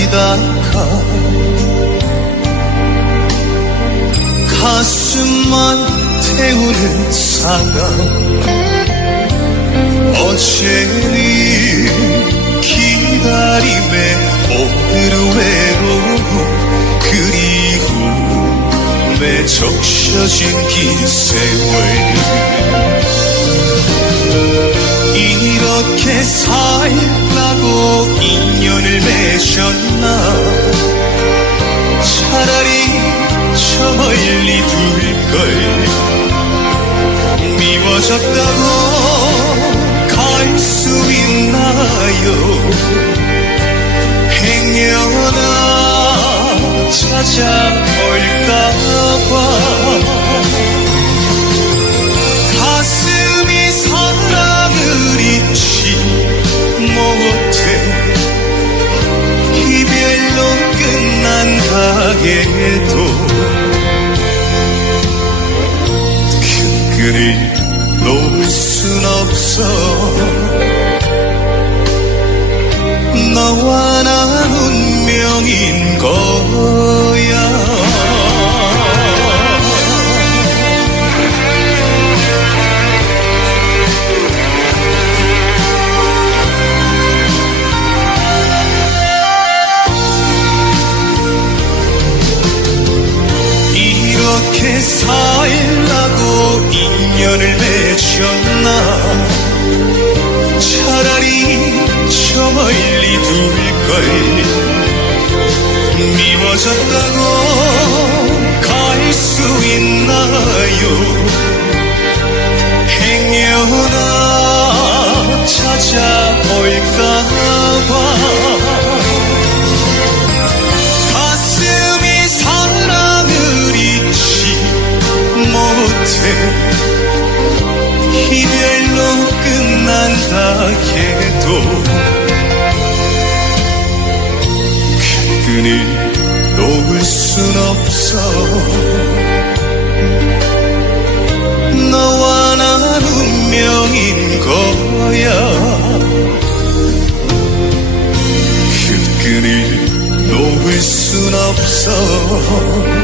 기다리다가. 가슴만 태우는 사랑. 어제는 기다림에 오늘은 외로움 그리움에 적셔진 긴 세월. 이렇게 살라고 인연을 맺었 미워졌다고 갈 수 있나요? 행여나 찾아올까봐 가슴이 사랑을 잊지 못해 이별로 끝난다 해도 그 끈을 놓을 순 없어. 너와 난 운명인 거야. 이렇게 살라고 인연을 맺 었나? 차라리 저 멀리 둘걸 미워졌다고 갈 수 있나요? 행여나 찾아올까봐? 가슴이 사랑을 잊지 못해 이별로 끝난다 해도 그 끈을 놓을 순 없어. 너와 난 운명인 거야. 그 끈을 놓을 순 없어